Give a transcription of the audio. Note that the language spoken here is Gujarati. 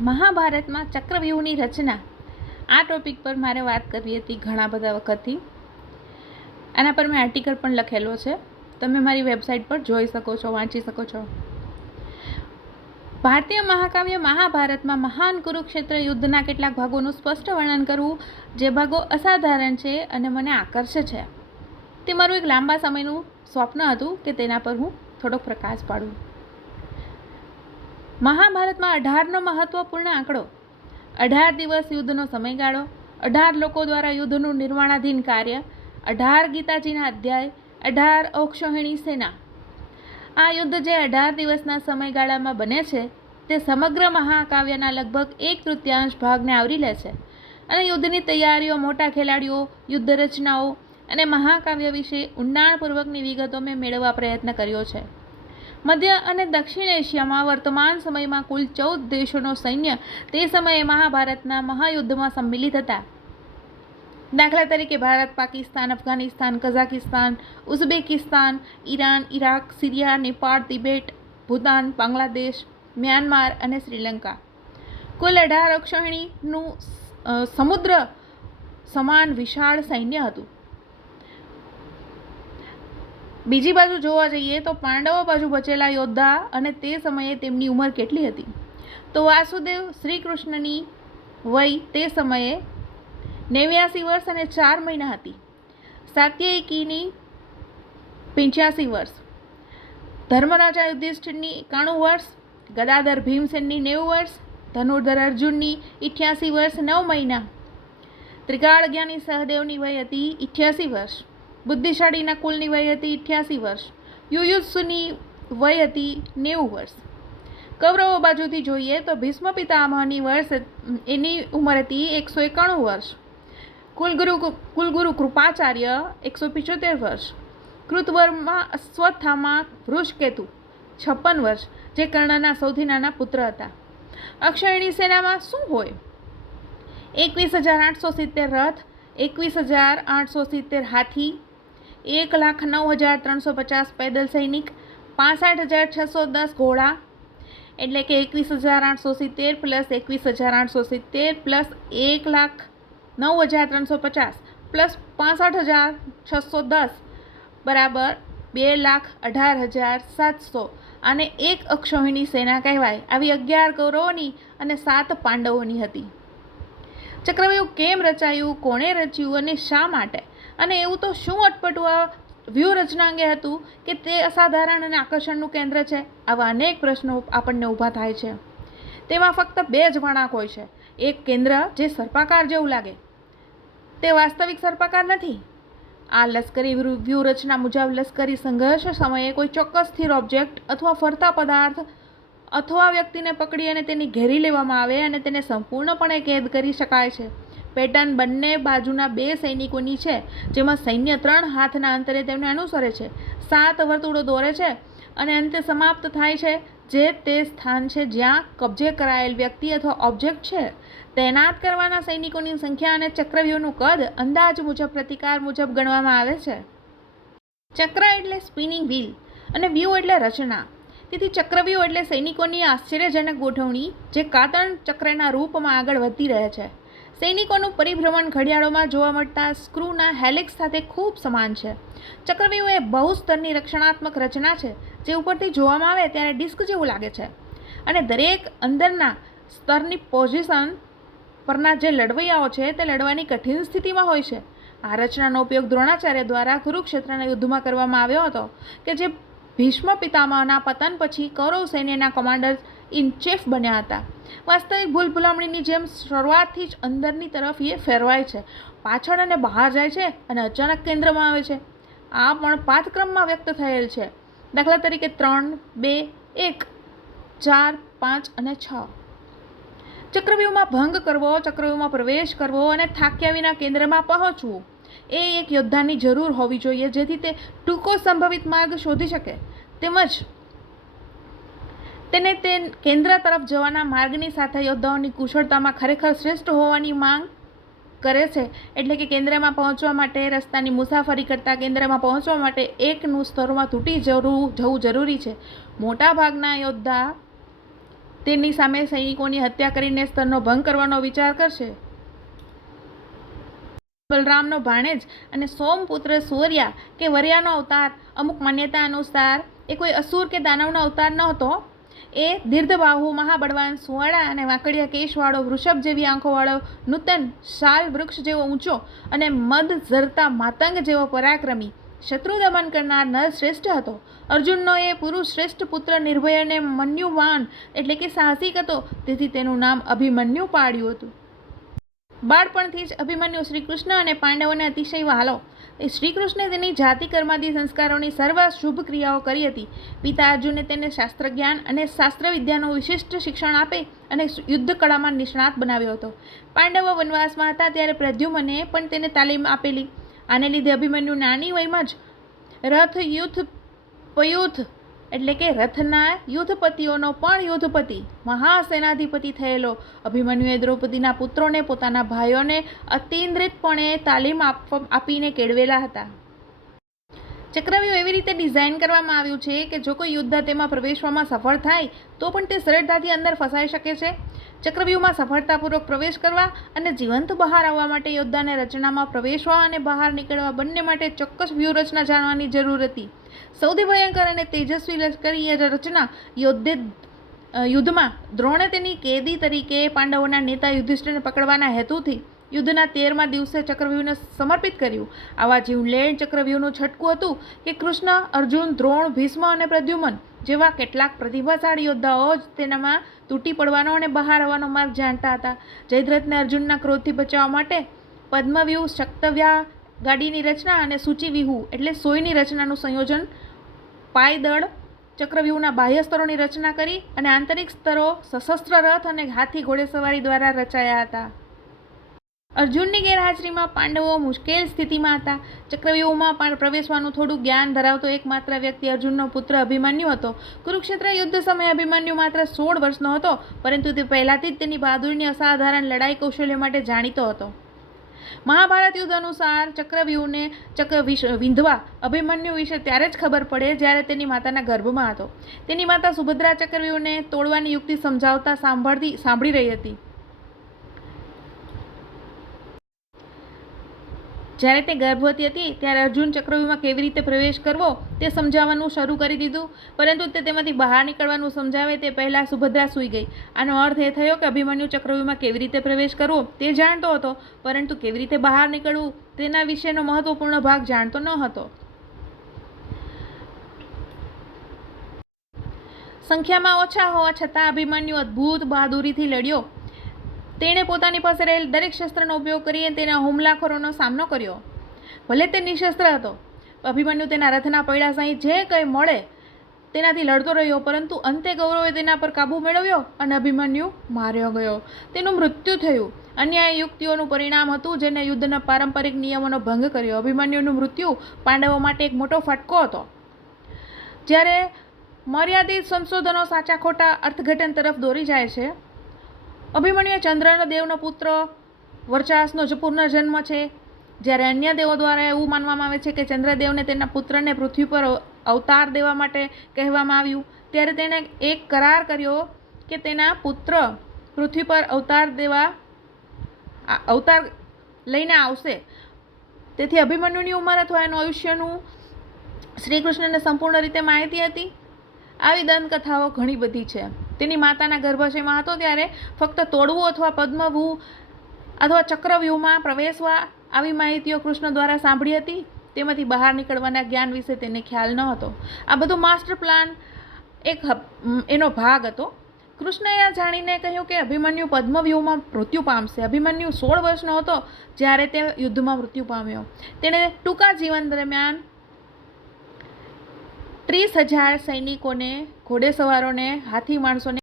મહાભારતમાં ચક્રવ્યૂહની રચના આ ટોપિક પર મારે વાત કરવી હતી ઘણા બધા વખતથી. આના પર મેં આર્ટિકલ પણ લખેલો છે, તમે મારી વેબસાઇટ પર જોઈ શકો છો, વાંચી શકો છો. ભારતીય મહાકાવ્ય મહાભારતમાં મહાન કુરુક્ષેત્ર યુદ્ધના કેટલાક ભાગોનું સ્પષ્ટ વર્ણન કરવું, જે ભાગો અસાધારણ છે અને મને આકર્ષે છે, તે મારું એક લાંબા સમયનું સ્વપ્ન હતું કે તેના પર હું થોડોક પ્રકાશ પાડું. મહાભારતમાં 18નો મહત્વપૂર્ણ આંકડો, 18 દિવસ યુદ્ધનો સમયગાળો, 18 લોકો દ્વારા યુદ્ધનું નિર્માણાધીન કાર્ય, 18 ગીતાજીના અધ્યાય, 18 અક્ષૌહિણી સેના. આ યુદ્ધ જે 18 દિવસના સમયગાળામાં બને છે તે સમગ્ર મહાકાવ્યના લગભગ 1/3 ભાગને આવરી લે છે અને યુદ્ધની તૈયારીઓ, મોટા ખેલાડીઓ, યુદ્ધ રચનાઓ અને મહાકાવ્ય વિશે ઊંડાણપૂર્વકની વિગતો મેં મેળવવા પ્રયત્ન કર્યો છે. મધ્ય અને દક્ષિણ એશિયામાં વર્તમાન સમયમાં કુલ 14 દેશોનો સૈન્ય તે સમયે મહાભારતના મહાયુદ્ધમાં સંમિલિત હતા. દાખલા તરીકે Bharat, Pakistan, Afghanistan, Kazakhstan, Uzbekistan, Iran, Iraq, Syria, Nepal, Tibet, Bhutan, Bangladesh, Myanmar અને શ્રીલંકા. કુલ 18 અક્ષૌહિણીનું સમુદ્ર સમાન વિશાળ સૈન્ય હતું. બીજી બાજુ જોવા જઈએ તો પાંડવો બાજુ બચેલા યોદ્ધા અને તે સમયે તેમની ઉંમર કેટલી હતી, તો વાસુદેવ શ્રી કૃષ્ણની વય તે સમયે 89 વર્ષ અને 4 મહિના હતી. સાત્યકીની 85 વર્ષ, ધર્મરાજા યુધિષ્ઠિરની 91 વર્ષ, ગદાધર ભીમસેનની 90 વર્ષ, ધનુર્ધર અર્જુનની 88 વર્ષ 9 મહિના, ત્રિકાળ જ્ઞાની સહદેવની વય હતી 88 વર્ષ, બુદ્ધિશાળીના કુલની વય હતી 88 વર્ષ, યુયુત્સુની વય હતી 90 વર્ષ. કૌરવો બાજુથી જોઈએ તો ભીષ્મ પિતામહની એની ઉંમર હતી 191 વર્ષ, કુલગુરુ કૃપાચાર્ય 175 વર્ષ, કૃતવર્મા અશ્વત્થામા વૃષકેતુ 56 વર્ષ, જે કર્ણના સૌથી નાના પુત્ર હતા. અક્ષૌહિણી સેનામાં શું હોય? 21,870 રથ, 21,870 હાથી, 1,09,350 પેદલ સૈનિક, 65,610 ઘોડા, એટલે કે 21,870 પ્લસ 21,870 પ્લસ 1,09,350 પ્લસ 65,610 બરાબર 2,18,700. અને એક અક્ષૌહિણી સેના કહેવાય. આવી 11 કૌરવોની અને 7 પાંડવોની હતી. ચક્રવ્યૂહ કેમ રચાયું, કોણે રચ્યું અને શા માટે? અને એવું તો શું અટપટું આ વ્યૂહરચના અંગે હતું કે તે અસાધારણ અને આકર્ષણનું કેન્દ્ર છે? આવા અનેક પ્રશ્નો આપણને ઊભા થાય છે. તેમાં ફક્ત 2 જ વળાંક હોય છે. એક કેન્દ્ર જે સર્પાકાર જેવું લાગે, તે વાસ્તવિક સર્પાકાર નથી. આ લશ્કરી વ્યૂહરચના મુજબ લશ્કરી સંઘર્ષ સમયે કોઈ ચોક્કસ સ્થિર ઓબ્જેક્ટ અથવા ફરતા પદાર્થ અથવા વ્યક્તિને પકડી અને તેની ઘેરી લેવામાં આવે અને તેને સંપૂર્ણપણે કેદ કરી શકાય છે. પેટર્ન બંને બાજુના 2 સૈનિકોની છે, જેમાં સૈન્ય 3 હાથના અંતરે તેમને અનુસરે છે, 7 વર્તુળો દોરે છે અને અંતે સમાપ્ત થાય છે, જે તે સ્થાન છે જ્યાં કબજે કરાયેલ વ્યક્તિ અથવા ઓબ્જેક્ટ છે. તૈનાત કરવાના સૈનિકોની સંખ્યા અને ચક્રવ્યૂહનું કદ અંદાજ મુજબ પ્રતિકાર મુજબ ગણવામાં આવે છે. ચક્ર એટલે સ્પિનિંગ વ્હીલ અને વ્યૂહ એટલે રચના. તેથી ચક્રવ્યૂહ એટલે સૈનિકોની આશ્ચર્યજનક ગોઠવણી જે કાતણ ચક્રના રૂપમાં આગળ વધતી રહે છે. સૈનિકોનું પરિભ્રમણ ઘડિયાળોમાં જોવા મળતા સ્ક્રૂના હેલિક્સ સાથે ખૂબ સમાન છે. ચક્રવ્યૂહ એ બહુસ્તરની રક્ષણાત્મક રચના છે, જે ઉપરથી જોવામાં આવે ત્યારે ડિસ્ક જેવું લાગે છે અને દરેક અંદરના સ્તરની પોઝિશન પરના જે લડવૈયાઓ છે તે લડવાની કઠિન સ્થિતિમાં હોય છે. આ રચનાનો ઉપયોગ દ્રોણાચાર્ય દ્વારા કુરુક્ષેત્રના યુદ્ધમાં કરવામાં આવ્યો હતો, કે જે ભીષ્મ પિતામહના પતન પછી કૌરવ સૈન્યના કમાન્ડર ઇન ચીફ બન્યા હતા. વાસ્તવિક ભૂલભુલામણીની જેમ શરૂઆતથી જ અંદરની તરફ એ ફેરવાય છે, પાછળ અને બહાર જાય છે અને અચાનક કેન્દ્રમાં આવે છે. આ પણ પાઠક્રમમાં વ્યક્ત થયેલ છે. દાખલા તરીકે 3, 2, 1, 4, 5 અને 6. ચક્રવ્યૂહમાં ભંગ કરવો, ચક્રવ્યૂહમાં પ્રવેશ કરવો અને થાક્યા વિના કેન્દ્રમાં પહોંચવું એ એક યોદ્ધાની જરૂર હોવી જોઈએ, જેથી તે ટૂંકો સંભવિત માર્ગ શોધી શકે તેમજ તેને તે કેન્દ્ર તરફ જવાના માર્ગની સાથે યોદ્ધાઓની કુશળતામાં ખરેખર શ્રેષ્ઠ હોવાની માંગ કરે છે. એટલે કે કેન્દ્રમાં પહોંચવા માટે રસ્તાની મુસાફરી કરતાં કેન્દ્રમાં પહોંચવા માટે એકનું સ્તરમાં તૂટી જવું જરૂરી છે. મોટા ભાગના યોદ્ધા તેની સામે સૈનિકોની હત્યા કરીને સ્તરનો ભંગ કરવાનો વિચાર કરશે. બલરામનો ભાણેજ અને સોમપુત્ર સૂર્યા કે વર્યાનો અવતાર અમુક માન્યતા અનુસાર એ કોઈ અસુર કે દાનવનો અવતાર નહોતો. એ દીર્ઘબાહુ મહાબળવાન સુવાળા અને વાંકડિયા કેશવાળો વૃષભ જેવી આંખોવાળો નૂતન શાલ વૃક્ષ જેવો ઊંચો અને મદ ઝરતા માતંગ જેવો પરાક્રમી શત્રુ દમન કરનાર નર શ્રેષ્ઠ હતો. અર્જુનનો એ પુરુષ શ્રેષ્ઠ પુત્ર નિર્ભય અને મન્યુવાન એટલે કે સાહસિક હતો, તેથી તેનું નામ અભિમન્યુ પાડ્યું હતું. બાળપણથી જ અભિમન્યુ શ્રીકૃષ્ણ અને પાંડવોને અતિશય વહાલો. શ્રીકૃષ્ણે તેની જાતિ કર્માદિ સંસ્કારોની સર્વ શુભ ક્રિયાઓ કરી હતી. પિતા અર્જુને તેને શાસ્ત્ર જ્ઞાન અને શાસ્ત્ર વિદ્યાનું વિશિષ્ટ શિક્ષણ આપે અને યુદ્ધ કળામાં નિષ્ણાત બનાવ્યો હતો. પાંડવો વનવાસમાં હતા ત્યારે પ્રદ્યુમને પણ તેને તાલીમ આપેલી. આને લીધે અભિમન્યુ નાની વયમાં જ રથ યુદ્ધ પયુથ એટલે કે રથના યુદ્ધપતિઓનો પણ યુદ્ધપતિ મહાસેનાધિપતિ થયેલો. અભિમન્યુએ દ્રૌપદીના પુત્રોને પોતાના ભાઈઓને અતિન્દ્રિતપણે તાલીમ આપીને કેળવેલા હતા. ચક્રવ્યૂહ એવી રીતે ડિઝાઇન કરવામાં આવ્યું છે કે જો કોઈ યોદ્ધા તેમાં પ્રવેશવામાં સફળ થાય તો પણ તે સરળતાથી અંદર ફસાઈ શકે છે. ચક્રવ્યૂહમાં સફળતાપૂર્વક પ્રવેશ કરવા અને જીવંત બહાર આવવા માટે યોદ્ધાને રચનામાં પ્રવેશવા અને બહાર નીકળવા બંને માટે ચોક્કસ વ્યૂહરચના જાણવાની જરૂર હતી. સૌથી ભયંકર અને તેજસ્વી લશ્કરી રચના યુદ્ધમાં દ્રોણે તેની કેદી તરીકે પાંડવોના નેતા યુધિષ્ઠિરને પકડવાના હેતુથી યુદ્ધના 13મા દિવસે ચક્રવ્યૂહને સમર્પિત કર્યું. આવા જીવલેણ ચક્રવ્યૂહનું છટકું હતું કે કૃષ્ણ, અર્જુન, દ્રોણ, ભીષ્મ અને પ્રદ્યુમન જેવા કેટલાક પ્રતિભાશાળી યોદ્ધાઓ જ તેનામાં તૂટી પડવાનો અને બહાર આવવાનો માર્ગ જાણતા હતા. જયદ્રથને અર્જુનના ક્રોધથી બચાવવા માટે પદ્મવ્યૂહ, શક્તવ્યા ગાડીની રચના અને સૂચિવ્યૂહ એટલે સોયની રચનાનું સંયોજન પાયદળ ચક્રવ્યૂહના બાહ્ય સ્તરોની રચના કરી અને આંતરિક સ્તરો સશસ્ત્ર રથ અને હાથી ઘોડેસવારી દ્વારા રચાયા હતા. અર્જુનની ગેરહાજરીમાં પાંડવો મુશ્કેલ સ્થિતિમાં હતા. ચક્રવ્યૂહમાં પ્રવેશવાનું થોડું જ્ઞાન ધરાવતો એકમાત્ર વ્યક્તિ અર્જુનનો પુત્ર અભિમન્યુ હતો. કુરુક્ષેત્ર યુદ્ધ સમયે અભિમન્યુ માત્ર 16 વર્ષનો હતો, પરંતુ તે પહેલાથી જ તેની બહાદુરીની અસાધારણ લડાઈ કૌશલ્ય માટે જાણીતો હતો. મહાભારત યુદ્ધ અનુસાર ચક્રવ્યૂહને વિંધવા અભિમન્યુ વિશે ત્યારે જ ખબર પડે જ્યારે તેની માતાના ગર્ભમાં હતો. તેની માતા સુભદ્રા ચક્રવ્યૂહને તોડવાની યુક્તિ સમજાવતા સાંભળી રહી હતી. જ્યારે તે ગર્ભવતી હતી ત્યારે અર્જુન ચક્રવ્યૂહમાં કેવી રીતે પ્રવેશ કરવો તે સમજાવવાનું શરૂ કરી દીધું, પરંતુ તે તેમાંથી બહાર નીકળવાનું સમજાવે તે પહેલાં સુભદ્રા સૂઈ ગઈ. આનો અર્થ એ થયો કે અભિમન્યુ ચક્રવ્યૂહમાં કેવી રીતે પ્રવેશ કરવો તે જાણતો હતો, પરંતુ કેવી રીતે બહાર નીકળવું તેના વિશેનો મહત્વપૂર્ણ ભાગ જાણતો ન હતો. સંખ્યામાં ઓછા હોવા છતાં અભિમન્યુ અદ્ભુત બહાદુરીથી લડ્યો. તેણે પોતાની પાસે રહેલ દરેક શસ્ત્રનો ઉપયોગ કરીને તેના હુમલાખોરોનો સામનો કર્યો. ભલે તે નિશસ્ત્ર હતો, અભિમન્યુ તેના રથના પૈડા સહિત જે કંઈ મળે તેનાથી લડતો રહ્યો, પરંતુ અંતે કૌરવે તેના પર કાબૂ મેળવ્યો અને અભિમન્યુ માર્યો ગયો. તેનું મૃત્યુ થયું. અન્યાય યુક્તિઓનું પરિણામ હતું જેને યુદ્ધના પારંપરિક નિયમોનો ભંગ કર્યો. અભિમન્યુનું મૃત્યુ પાંડવો માટે એક મોટો ફટકો હતો. જ્યારે મર્યાદિત સંશોધનો સાચા ખોટા અર્થઘટન તરફ દોરી જાય છે. અભિમન્યુ ચંદ્રદેવનો પુત્ર વર્ચાસનો પુનર્જન્મ છે. જ્યારે અન્ય દેવો દ્વારા એવું માનવામાં આવે છે કે ચંદ્રદેવને તેના પુત્રને પૃથ્વી પર અવતાર દેવા માટે કહેવામાં આવ્યું, ત્યારે તેણે એક કરાર કર્યો કે તેના પુત્ર પૃથ્વી પર અવતાર લઈને આવશે. તેથી અભિમન્યુની ઉંમર અથવા એનું આયુષ્યનું શ્રીકૃષ્ણને સંપૂર્ણ રીતે માહિતી હતી. આવી દંતકથાઓ ઘણી બધી છે. તેની માતાના ગર્ભાશયમાં હતો ત્યારે ફક્ત તોડવું અથવા પદ્મવ્યૂહ અથવા ચક્રવ્યૂહમાં પ્રવેશવા આવી માહિતીઓ કૃષ્ણ દ્વારા સાંભળી હતી. તેમાંથી બહાર નીકળવાના જ્ઞાન વિશે તેને ખ્યાલ ન હતો. આ બધું માસ્ટર પ્લાન એનો ભાગ હતો. કૃષ્ણએ આ જાણીને કહ્યું કે અભિમન્યુ પદ્મવ્યૂહમાં મૃત્યુ પામશે. અભિમન્યુ 16 વર્ષનો હતો જ્યારે તે યુદ્ધમાં મૃત્યુ પામ્યો. તેણે ટૂંકા જીવન દરમિયાન 30,000 સૈનિકોને, ઘોડેસવારોને, હાથી માણસોને